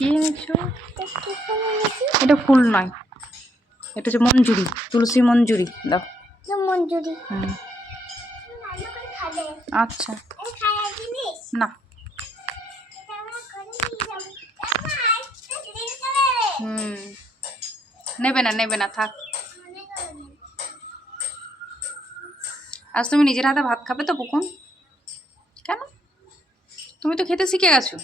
কি এনেছো? এটা ফুল নয়, এটা হচ্ছে মঞ্জুরি, তুলসী মঞ্জুরি। দাও মঞ্জুরি। আচ্ছা না, নেবে না নেবে না, থাক। আজ তুমি নিজের হাতে ভাত খাবে তো পুকুন? কেন? তুমি তো খেতে শিখে গেছো।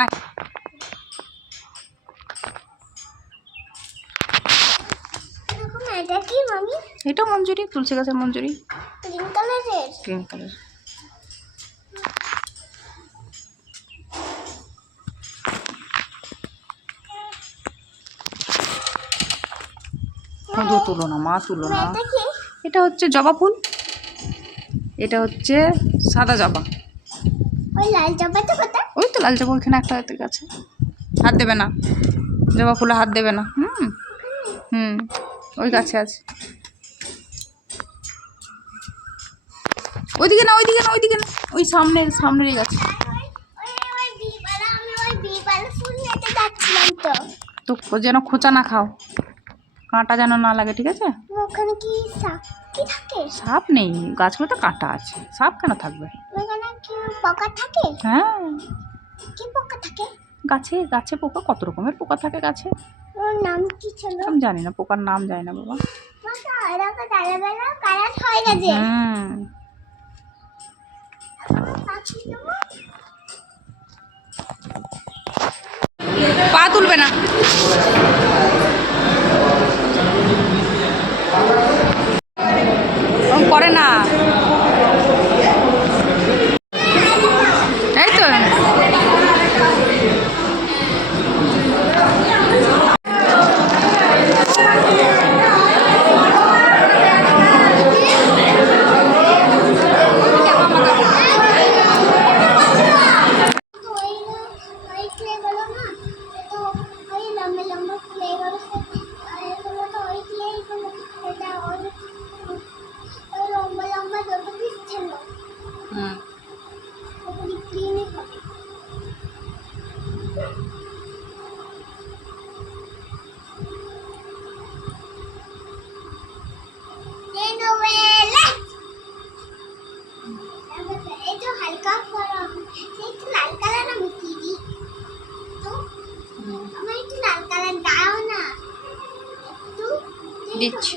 আয়, এটা কি মামি? এটা মঞ্জুরি, তুলসী গাছের মঞ্জুরি, গ্রিন কালারের। Green colour. মধু তুলো না মা, তুলো না। এটা কি? এটা হচ্ছে জবা ফুল, এটা হচ্ছে সাদা জবা। ওই লাল জবাটা কোথায়? ওই তো লাল জবা ওইখানে একটা গাছে। হাত দেবে না, জবা ফুলে হাত দেবে না। ওই গাছে আছে। ওইদিকে না, ওইদিকে না, ওইদিকে না, ওই সামনেরই গাছে। তো যেন খোঁচা না খাও, কাঁটা যেন না লাগে, ঠিক আছে? ওখানে কি সাপ কি থাকে? সাপ নেই, গাছগুলোতে কাঁটা আছে, সাপ কেন থাকবে? ওখানে কি পোকা থাকে? হ্যাঁ, কি পোকা থাকে? গাছে গাছে পোকা, কত রকমের পোকা থাকে গাছে। ওর নাম কি ছিল? আমি জানি না, পোকার নাম জানি না বাবা। পা তুলবে না। করে না, এই তো। দিচ্ছি,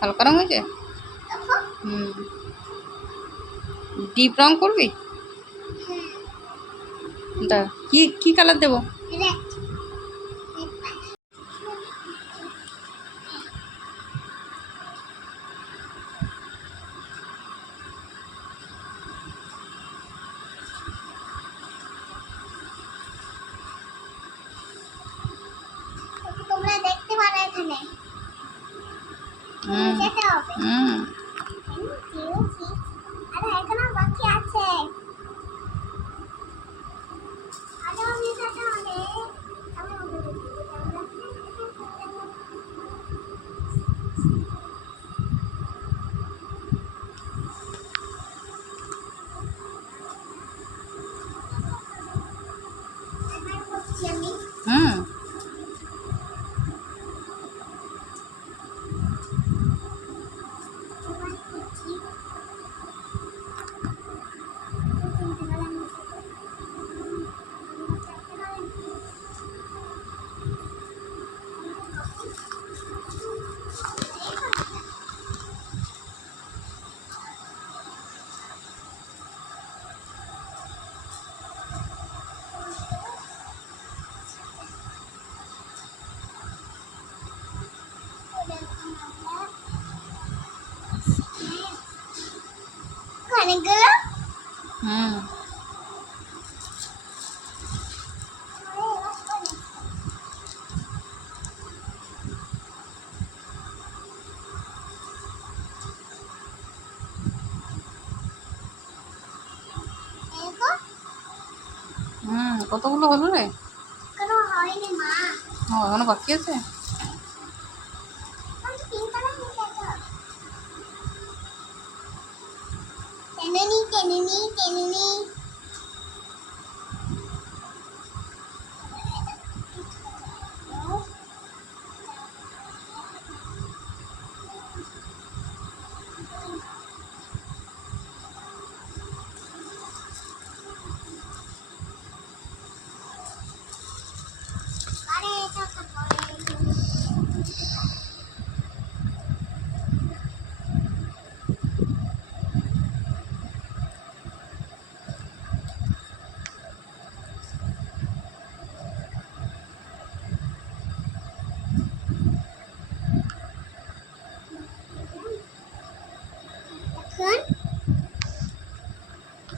হালকা রং হয়েছে। ডিপ রং করবি? দা কি কি কালার দেবো? তোমরা দেখতে পারো এখানে। যেতে হবে। আরে এখনো বাকি আছে। আরে আমি যেতে হবে। অনেকগুলো। কতগুলো হলো রে? কোনো হয়নি মা। এখনো বাকি আছে। এমনি আরে এটা তো এখন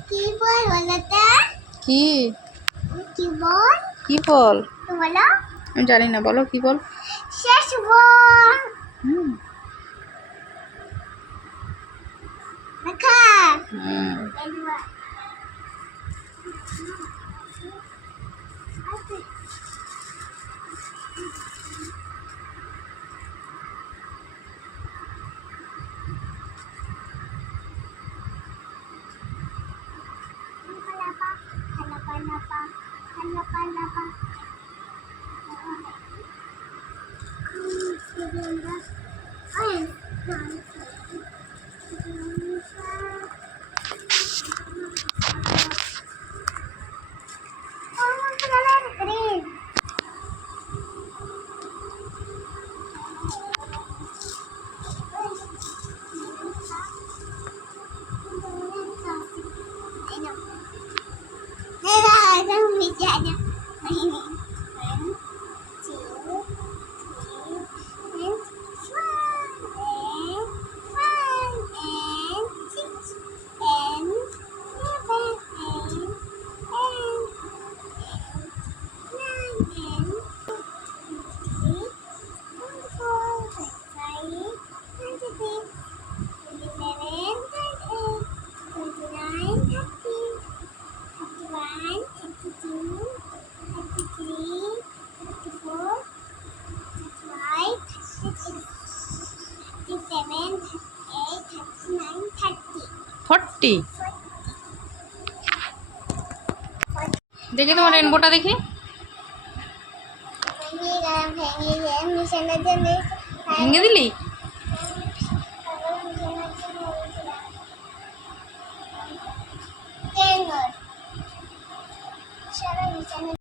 কি বল বলতে কি কি বল কি বল? তো বলো আমি জানি না, বলো কি বল। শেষ বল হুম দেখা হুম Green. I know. Hey, don't be sad. One, two, three, and 6, and 7, and 9, and 40। দেখি তোমার রেনবোটা দেখি। ভেঙে দিলি? Sabi